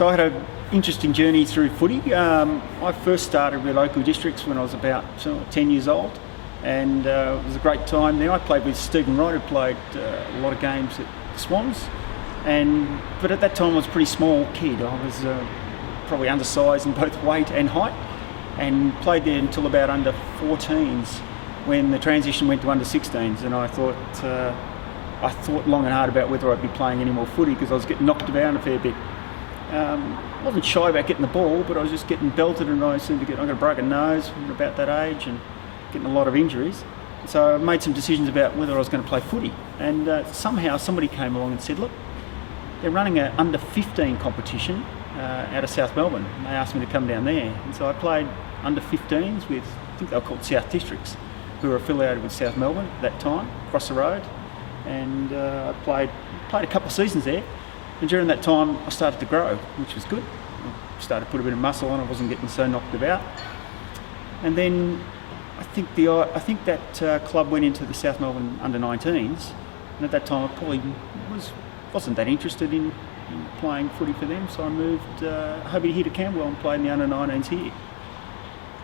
So I had an interesting journey through footy. I first started with local districts when I was about 10 years old, and it was a great time there. I played with Stephen Wright, who played a lot of games at the Swans, but at that time I was a pretty small kid. I was probably undersized in both weight and height, and played there until about under 14s when the transition went to under 16s, and I thought long and hard about whether I'd be playing any more footy because I was getting knocked about a fair bit. I wasn't shy about getting the ball, but I was just getting belted, and I got a broken nose at about that age and getting a lot of injuries. So I made some decisions about whether I was going to play footy, and somehow somebody came along and said, look, they're running an under 15 competition out of South Melbourne. And they asked me to come down there, and so I played under 15s with, I think they were called South Districts, who were affiliated with South Melbourne at that time, across the road, and I played a couple of seasons there. And during that time I started to grow, which was good. I started to put a bit of muscle on, I wasn't getting so knocked about. And then I think that club went into the South Melbourne under-19s, and at that time I probably wasn't that interested in playing footy for them, so I moved over here to Camberwell and played in the under-19s here.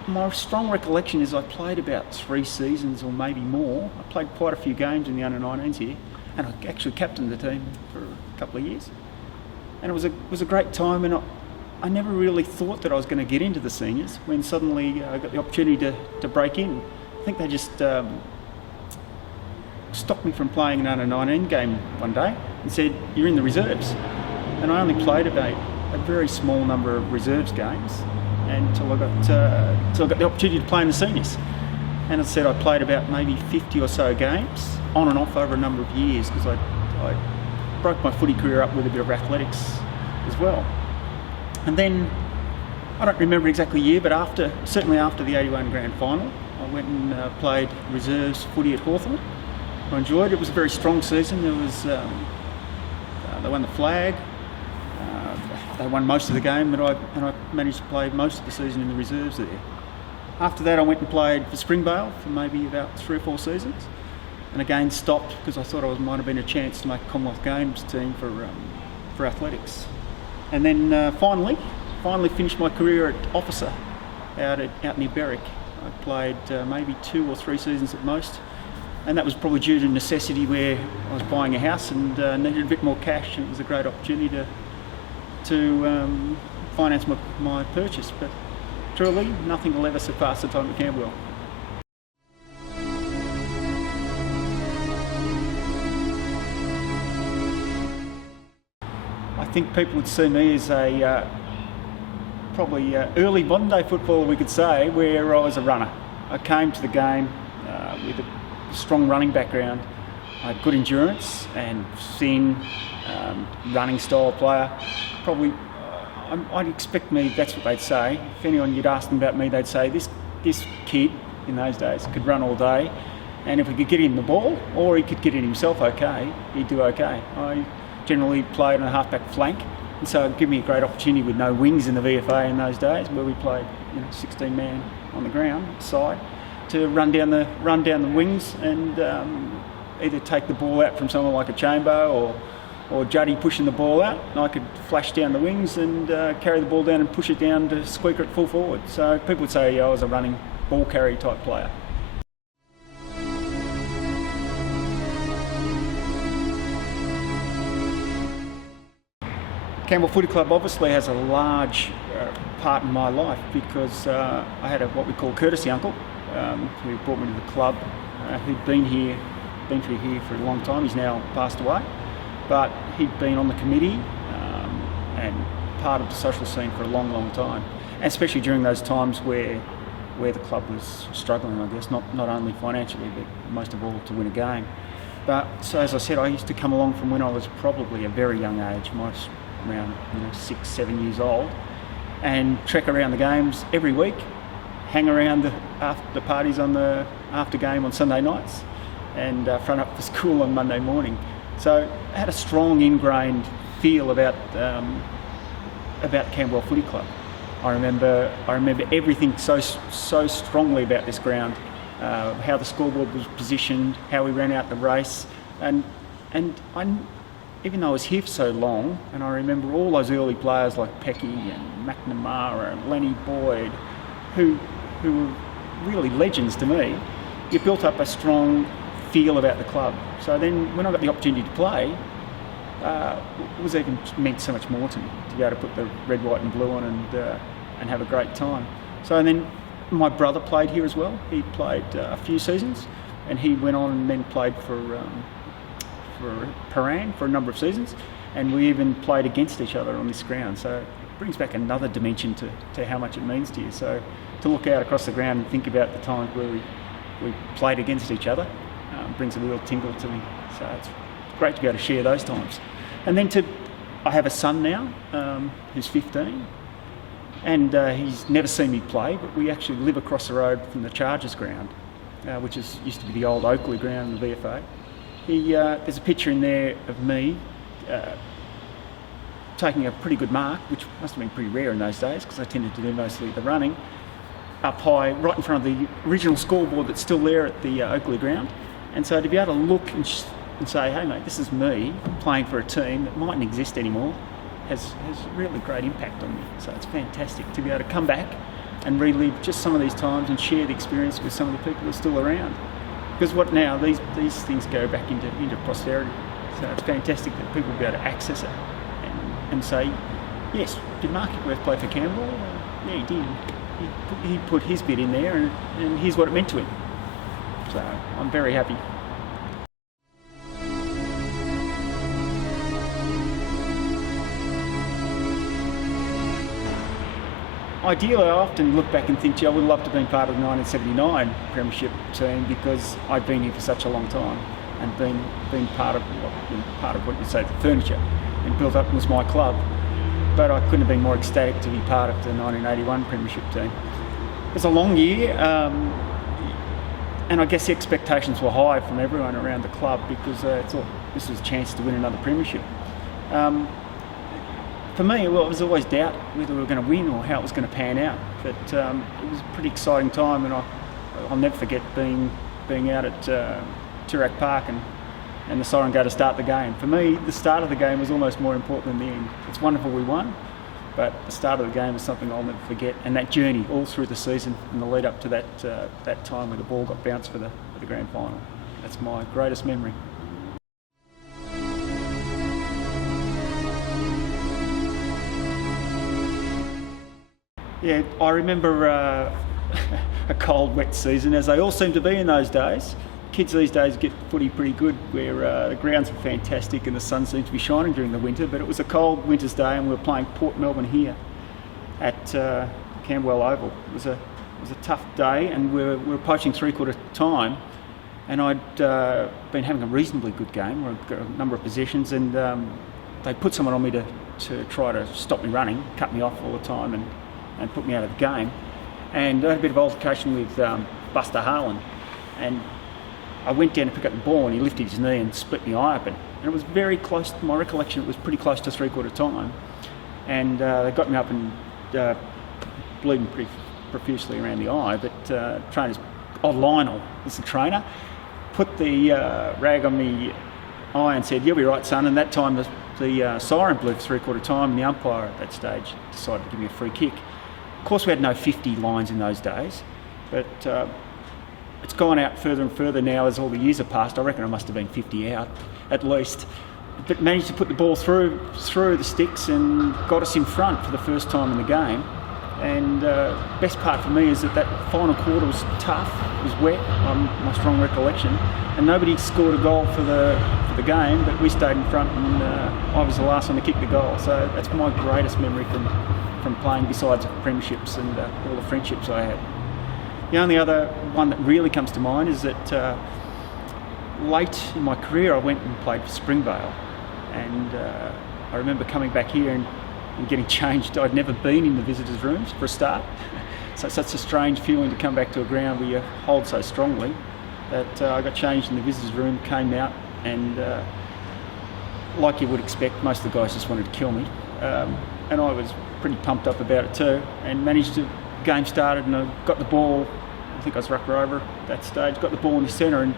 My strong recollection is I played about 3 seasons or maybe more. I played quite a few games in the under-19s here, and I actually captained the team for a couple of years. And it was a great time, and I never really thought that I was going to get into the seniors when suddenly I got the opportunity to break in. I think they just stopped me from playing an under-19 game one day and said, you're in the reserves. And I only played about a very small number of reserves games until I got the opportunity to play in the seniors. And as I said, I played about maybe 50 or so games on and off over a number of years because I broke my footy career up with a bit of athletics as well. And then, I don't remember exactly the year, but certainly after the 81 grand final, I went and played reserves footy at Hawthorn. I enjoyed it. It was a very strong season. They won the flag. They won most of the game, and I managed to play most of the season in the reserves there. After that I went and played for Springvale for maybe about 3 or 4 seasons, and again stopped because I thought I might have been a chance to make a Commonwealth Games team for athletics. And then finally finished my career at Officer out near Berwick. I played maybe 2 or 3 seasons at most, and that was probably due to necessity where I was buying a house and needed a bit more cash, and it was a great opportunity to finance my purchase. But truly, nothing will ever surpass the time at Camberwell. I think people would see me as a probably early modern day footballer, we could say, where I was a runner. I came to the game with a strong running background. I had good endurance and thin, running style player. Probably, I'd expect me, that's what they'd say. If anyone you'd ask them about me, they'd say this kid in those days could run all day, and if we could get him the ball, or he could get it himself okay, he'd do okay. I generally played on a half-back flank, and so it'd give me a great opportunity with no wings in the VFA in those days, where we played 16-man on the ground side, to run down the wings and either take the ball out from someone like a Chamber or Juddy pushing the ball out, and I could flash down the wings and carry the ball down and push it down to squeaker it full forward. So people would say I was a running ball carry type player. Camberwell Footy Club obviously has a large part in my life because I had what we call courtesy uncle who brought me to the club, who'd been through here for a long time. He's now passed away, but he'd been on the committee and part of the social scene for a long, long time, and especially during those times where the club was struggling, I guess, not only financially, but most of all to win a game. But so, as I said, I used to come along from when I was probably a very young age, around 6, 7 years old, and trek around the games every week, hang around the parties on the after game on Sunday nights, and front up for school on Monday morning. So I had a strong ingrained feel about Camberwell Footy Club. I remember everything so strongly about this ground, how the scoreboard was positioned, how we ran out the race, and even though I was here for so long, and I remember all those early players like Pecky and McNamara and Lenny Boyd, who were really legends to me, you built up a strong feel about the club. So then when I got the opportunity to play, it was even meant so much more to me to be able to put the red, white and blue on and have a great time. So and then my brother played here as well. He played a few seasons, and he went on and then played for Paran for a number of seasons, and we even played against each other on this ground. So it brings back another dimension to how much it means to you. So to look out across the ground and think about the times where we played against each other brings a real tingle to me. So it's great to be able to share those times. And then I have a son now who's 15, and he's never seen me play, but we actually live across the road from the Chargers ground, which used to be the old Oakley ground in the VFA. There's a picture in there of me taking a pretty good mark, which must have been pretty rare in those days because I tended to do mostly the running, up high, right in front of the original scoreboard that's still there at the Oakley ground. And so to be able to look and say, hey mate, this is me playing for a team that mightn't exist anymore, has really great impact on me. So it's fantastic to be able to come back and relive just some of these times and share the experience with some of the people who are still around. Because what now, these things go back into posterity. So it's fantastic that people will be able to access it and say, yes, did Mark Hipworth play for Camberwell? Yeah, he did. He put his bit in there and here's what it meant to him. So I'm very happy. Ideally, I often look back and think, gee, I would love to have been part of the 1979 Premiership team because I'd been here for such a long time and been part of what you'd say the furniture and built up was my club. But I couldn't have been more ecstatic to be part of the 1981 Premiership team. It was a long year, and I guess the expectations were high from everyone around the club because this was a chance to win another Premiership. For me, it was always doubt whether we were going to win or how it was going to pan out. But it was a pretty exciting time, and I'll never forget being out at Toorak Park and the siren go to start the game. For me, the start of the game was almost more important than the end. It's wonderful we won, but the start of the game is something I'll never forget. And that journey all through the season and the lead up to that time where the ball got bounced for the grand final. That's my greatest memory. Yeah, I remember a cold, wet season, as they all seem to be in those days. Kids these days get footy pretty good, where the grounds are fantastic and the sun seems to be shining during the winter, but it was a cold winter's day and we were playing Port Melbourne here at Camberwell Oval. It was a tough day and we were approaching three-quarter time, and I'd been having a reasonably good game. We've got a number of possessions, and they put someone on me to try to stop me running, cut me off all the time and put me out of the game. And I had a bit of altercation with Buster Harlan, and I went down to pick up the ball and he lifted his knee and split my eye open. And it was very close, to my recollection, it was pretty close to three-quarter time. And they got me up and bleeding pretty profusely around the eye, but trainers, Lionel was the trainer, put the rag on the eye and said, you'll be right, son. And that time the siren blew for three-quarter time, and the umpire at that stage decided to give me a free kick. Of course, we had no 50 lines in those days, but it's gone out further and further now as all the years have passed. I reckon I must have been 50 out at least, but managed to put the ball through the sticks and got us in front for the first time in the game. And best part for me is that final quarter was tough, it was wet, my strong recollection, and nobody scored a goal for the game, but we stayed in front, and I was the last one to kick the goal. So that's my greatest memory from playing, besides premierships and all the friendships I had. The only other one that really comes to mind is that late in my career I went and played for Springvale, and I remember coming back here and getting changed. I'd never been in the visitors' rooms for a start, so it's such a strange feeling to come back to a ground where you hold so strongly that I got changed in the visitors' room, came out, and like you would expect, most of the guys just wanted to kill me, and I was pretty pumped up about it too, and managed to game started, and I got the ball, I think I was ruck rover at that stage, got the ball in the centre, and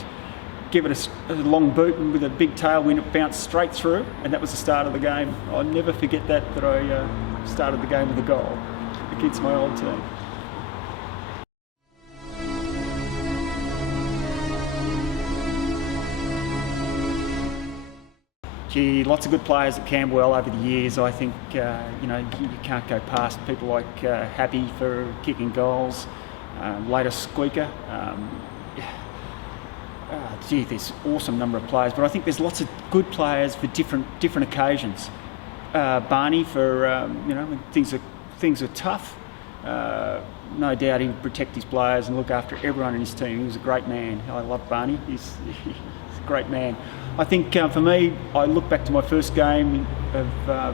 give it a long boot, and with a big tailwind it bounced straight through, and that was the start of the game. I'll never forget that I started the game with a goal against my old team. Gee, lots of good players at Camberwell over the years. I think you can't go past people like Happy for kicking goals, later Squeaker. There's an awesome number of players, but I think there's lots of good players for different occasions. Barney for when things are tough. No doubt he would protect his players and look after everyone in his team. He was a great man. I love Barney. He's a great man. I think for me, I look back to my first game of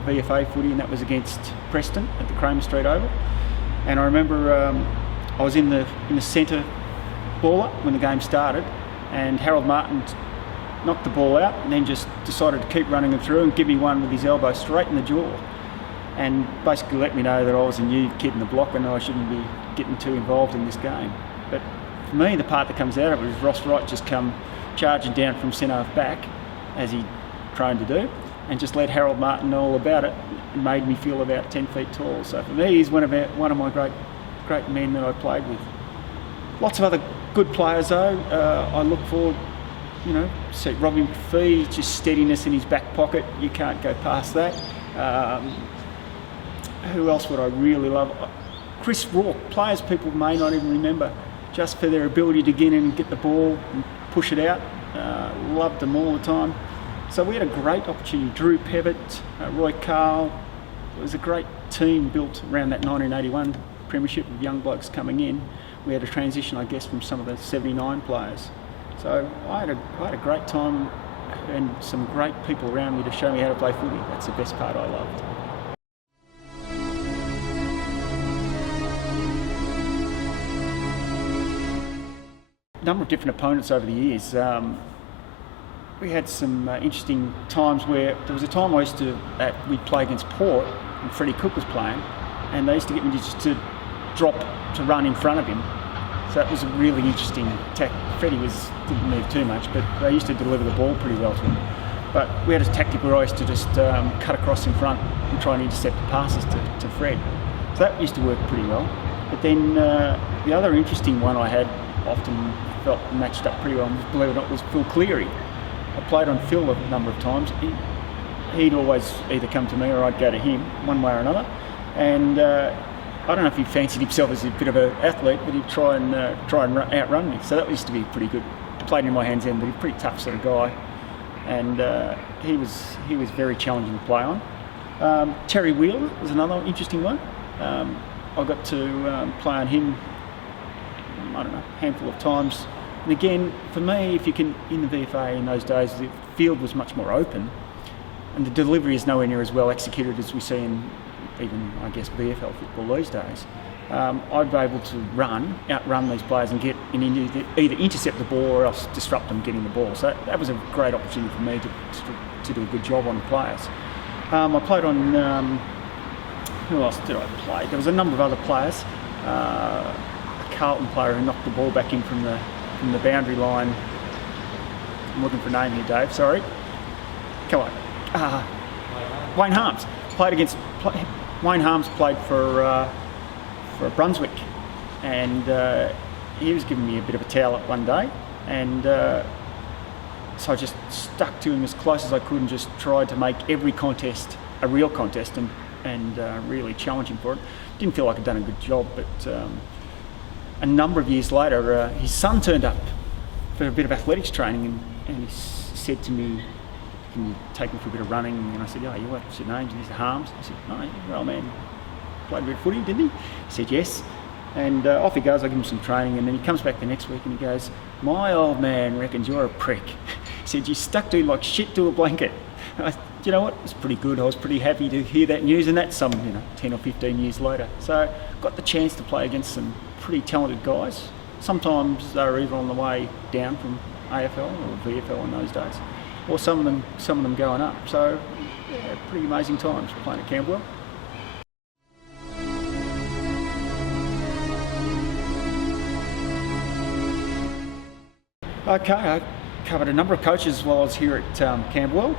VFA footy, and that was against Preston at the Kramer Street Oval. And I remember I was in the centre baller when the game started, and Harold Martin knocked the ball out and then just decided to keep running it through and give me one with his elbow straight in the jaw, and basically let me know that I was a new kid in the block and I shouldn't be getting too involved in this game. But for me, the part that comes out of it is Ross Wright just come charging down from centre half back, as he prone to do, and just let Harold Martin know all about it, and made me feel about 10 feet tall. So for me, he's one of my great men that I played with. Lots of other good players though. I look forward, see Robbie McPhee, just steadiness in his back pocket. You can't go past that. Who else would I really love? Chris Rourke, players people may not even remember, just for their ability to get in and get the ball and push it out. Loved them all the time. So we had a great opportunity. Drew Pevitt, Roy Carl. It was a great team built around that 1981 Premiership of young blokes coming in. We had a transition, I guess, from some of the 79 players. So I had a great time and some great people around me to show me how to play footy. That's the best part I loved. A number of different opponents over the years. We had some interesting times where there was a time we'd play against Port and Freddie Cook was playing, and they used to get me just to drop to run in front of him. So that was a really interesting attack. Freddie didn't move too much, but they used to deliver the ball pretty well to him. But we had a tactic where I used to just cut across in front and try and intercept the passes to Fred. So that used to work pretty well. But then the other interesting one I had often felt matched up pretty well, believe it or not, was Phil Cleary. I played on Phil a number of times. He'd always either come to me or I'd go to him, one way or another. And I don't know if he fancied himself as a bit of an athlete, but he'd try and outrun me. So that used to be pretty good. Played in my hands then, but he's a pretty tough sort of guy. And he was very challenging to play on. Terry Wheeler was another interesting one. I got to play on him, I don't know, a handful of times. And again, for me, if you can, in the VFA in those days, the field was much more open, and the delivery is nowhere near as well executed as we see in even, I guess, VFL football these days. I'd be able to outrun these players and get in, either intercept the ball or else disrupt them getting the ball. So that was a great opportunity for me to do a good job on the players. I played on, who else did I play? There was a number of other players. A Carlton player who knocked the ball back in from the boundary line. I'm looking for a name here, Dave, sorry. Come on. Wayne Harms. Wayne Harms played for Brunswick, and he was giving me a bit of a towel up one day, and so I just stuck to him as close as I could and just tried to make every contest a real contest and really challenge him for it. Didn't feel like I'd done a good job, but a number of years later, his son turned up for a bit of athletics training, and he said to me, "Can you take me for a bit of running?" And I said, "Yeah, what's your name?" And he said, "Harms." I said, "No, your old man played a bit of footy, didn't he?" He said, "Yes." And off he goes. I give him some training, and then he comes back the next week and he goes, "My old man reckons you're a prick." He said, "You stuck to him like shit to a blanket." And you know what? It was pretty good. I was pretty happy to hear that news, and that's some 10 or 15 years later. So got the chance to play against some pretty talented guys. Sometimes they were either on the way down from AFL or VFL in those days, or some of them going up. So yeah, pretty amazing times playing at Camberwell. Okay, covered a number of coaches while I was here at Camberwell.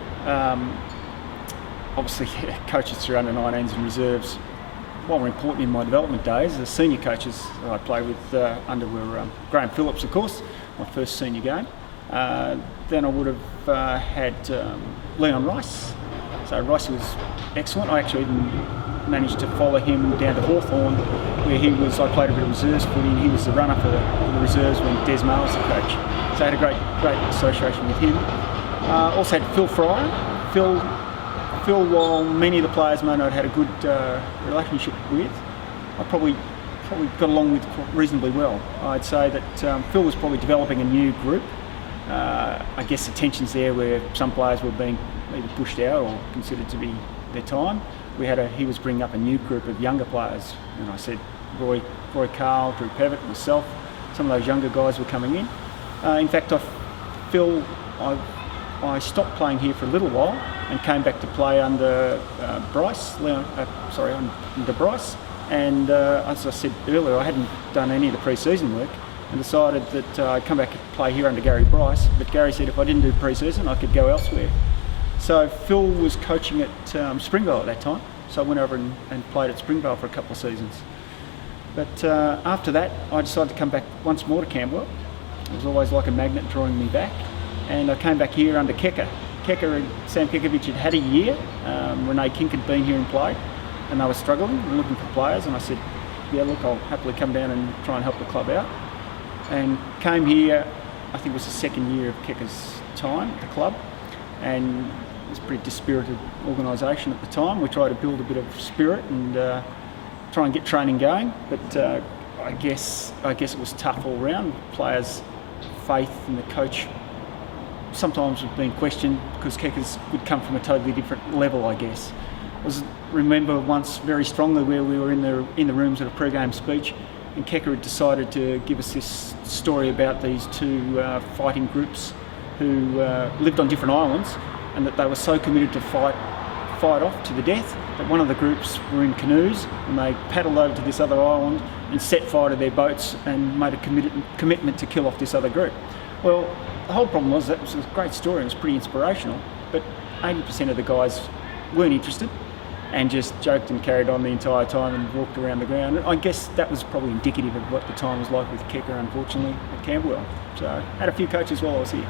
Obviously, coaches through under-19s and reserves. What were important in my development days, the senior coaches that I played with under were Graham Phillips, of course, my first senior game. Then I would have had Leon Rice. So Rice was excellent. I actually even managed to follow him down to Hawthorn, where I played a bit of reserves footy, and he was the runner for the reserves when Des Mail was the coach. So I had a great association with him. Also had Phil Fryer. Phil, while many of the players may not have had a good relationship with, I probably got along with reasonably well. I'd say that Phil was probably developing a new group. I guess the tensions there where some players were being either pushed out or considered to be their time. He was bringing up a new group of younger players, and I said Roy Carl, Drew Pevitt, myself, some of those younger guys were coming in. In fact, I stopped playing here for a little while and came back to play under Bryce. Under Bryce. And as I said earlier, I hadn't done any of the pre-season work and decided that I'd come back and play here under Gary Bryce. But Gary said if I didn't do pre-season, I could go elsewhere. So Phil was coaching at Springvale at that time. So I went over and played at Springvale for a couple of seasons. But after that, I decided to come back once more to Camberwell. It was always like a magnet drawing me back. And I came back here under Kecker. Kecker and Sam Kekovic had a year. Renee Kink had been here and played, and they were struggling and looking for players. And I said, yeah, look, I'll happily come down and try and help the club out. And came here, I think it was the second year of Kecker's time at the club. And it was a pretty dispirited organisation at the time. We tried to build a bit of spirit and try and get training going. But I guess it was tough all round. Players' faith in the coach sometimes was being questioned because Keckers would come from a totally different level, I guess. I remember once very strongly where we were in the rooms at a pre-game speech, and Kecker had decided to give us this story about these two fighting groups who lived on different islands, and that they were so committed to fight off to the death that one of the groups were in canoes and they paddled over to this other island and set fire to their boats and made a commitment to kill off this other group. Well, the whole problem was that it was a great story, it was pretty inspirational, but 80% of the guys weren't interested and just joked and carried on the entire time and walked around the ground. And I guess that was probably indicative of what the time was like with Kecker, unfortunately, at Camberwell. So I had a few coaches while I was here.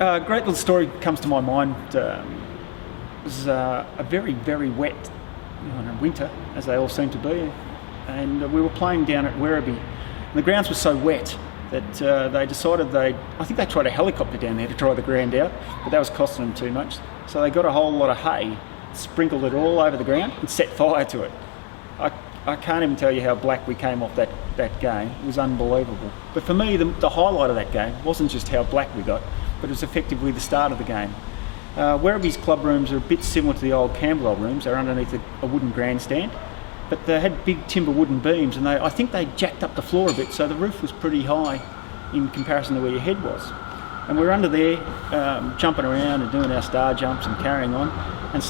A great little story comes to my mind. It was a very, very wet winter, as they all seem to be, and we were playing down at Werribee. And the grounds were so wet that they decided I think they tried a helicopter down there to dry the ground out, but that was costing them too much. So they got a whole lot of hay, sprinkled it all over the ground and set fire to it. I can't even tell you how black we came off that game. It was unbelievable. But for me, the highlight of that game wasn't just how black we got, but it was effectively the start of the game. Werribee's club rooms are a bit similar to the old Camberwell rooms. They're underneath a wooden grandstand, but they had big timber wooden beams, and I think they jacked up the floor a bit, so the roof was pretty high in comparison to where your head was. And we were under there jumping around and doing our star jumps and carrying on, and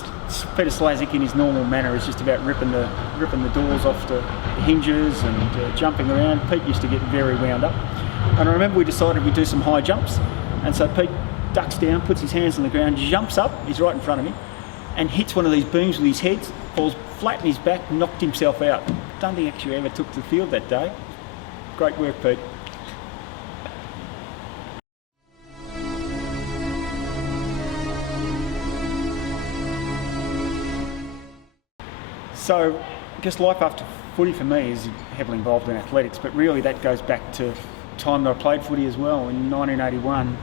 Peter Slazik in his normal manner is just about ripping the doors off the hinges and jumping around. Pete used to get very wound up, and I remember we decided we'd do some high jumps, and so Pete ducks down, puts his hands on the ground, jumps up, he's right in front of me, and hits one of these beams with his head, falls flat on his back, knocked himself out. Don't think actually ever took to the field that day. Great work, Pete. So, I guess life after footy for me is heavily involved in athletics, but really that goes back to the time that I played footy as well. In 1981,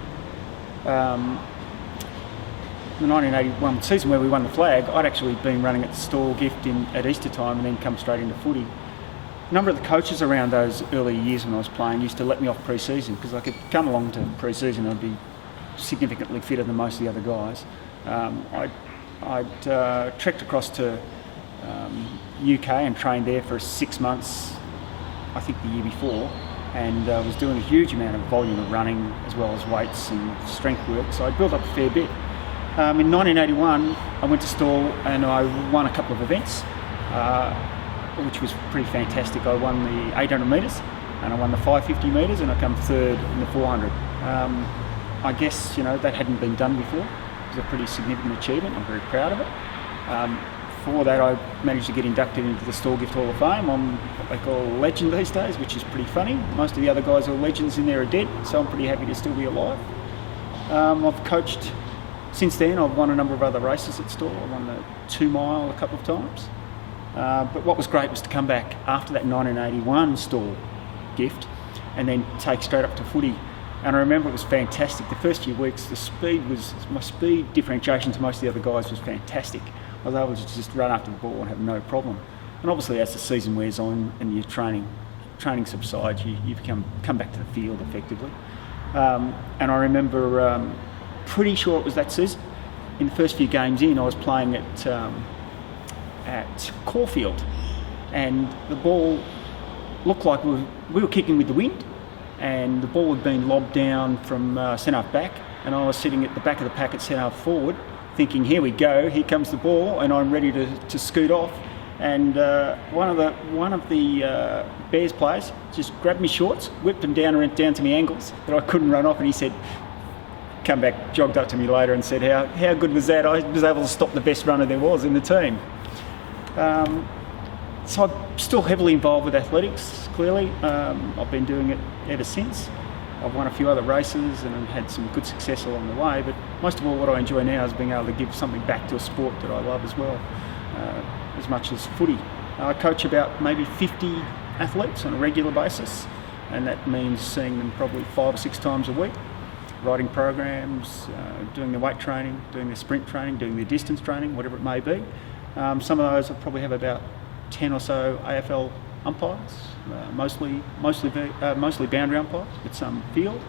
the 1981 season where we won the flag, I'd actually been running at the store gift at Easter time and then come straight into footy. A number of the coaches around those early years when I was playing used to let me off pre-season because I could come along to pre-season and I'd be significantly fitter than most of the other guys. I'd trekked across to UK and trained there for 6 months, I think the year before, and was doing a huge amount of volume of running as well as weights and strength work, so I built up a fair bit. In 1981 I went to Stawell and I won a couple of events. which was pretty fantastic. I won the 800 metres and I won the 550 metres, and I come third in the 400. I guess, that hadn't been done before. It was a pretty significant achievement. I'm very proud of it. For that, I managed to get inducted into the Stallgift Hall of Fame. I'm what they call a legend these days, which is pretty funny. Most of the other guys who are legends in there are dead, so I'm pretty happy to still be alive. I've coached since then. I've won a number of other races at Stall. I won the 2 mile a couple of times. But what was great was to come back after that 1981 Stall gift and then take straight up to footy. And I remember it was fantastic. The first few weeks, my speed differentiation to most of the other guys was fantastic. I was able to just run after the ball and have no problem. And obviously as the season wears on and your training subsides, you come back to the field effectively. And I remember, pretty sure it was that season, in the first few games I was playing at Caulfield, and the ball looked like we were kicking with the wind, and the ball had been lobbed down from centre-half back, and I was sitting at the back of the pack at centre-half forward, thinking, here we go, here comes the ball, and I'm ready to scoot off. And one of the Bears players just grabbed me shorts, whipped them down and went down to my ankles, that I couldn't run off, and he said, come back, jogged up to me later and said, how good was that? I was able to stop the best runner there was in the team. So I'm still heavily involved with athletics, clearly. I've been doing it ever since. I've won a few other races and I've had some good success along the way, but most of all what I enjoy now is being able to give something back to a sport that I love as well, as much as footy. I coach about maybe 50 athletes on a regular basis, and that means seeing them probably 5 or 6 times a week, writing programs, doing the weight training, doing the sprint training, doing the distance training, whatever it may be. Some of those I probably have about 10 or so AFL umpires, mostly boundary umpires, with some field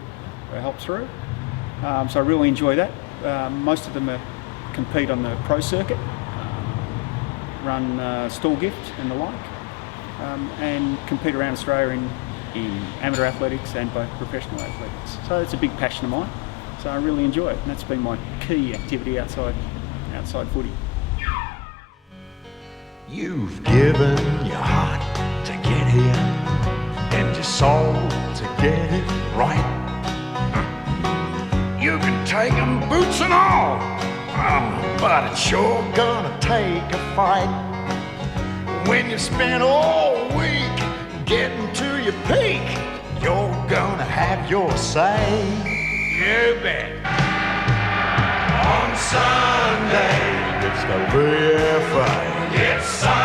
where I help through. So I really enjoy that. Most of them compete on the pro circuit, run Stallgift and the like, and compete around Australia in amateur athletics and both professional athletics. So it's a big passion of mine. So I really enjoy it, and that's been my key activity outside footy. You've given your heart to get here and your soul to get it right. You can take 'em boots and all, but it's sure gonna take a fight. When you spend all week getting to your peak, you're gonna have your say. You bet. On Sunday, it's the BFA. It's Sunday.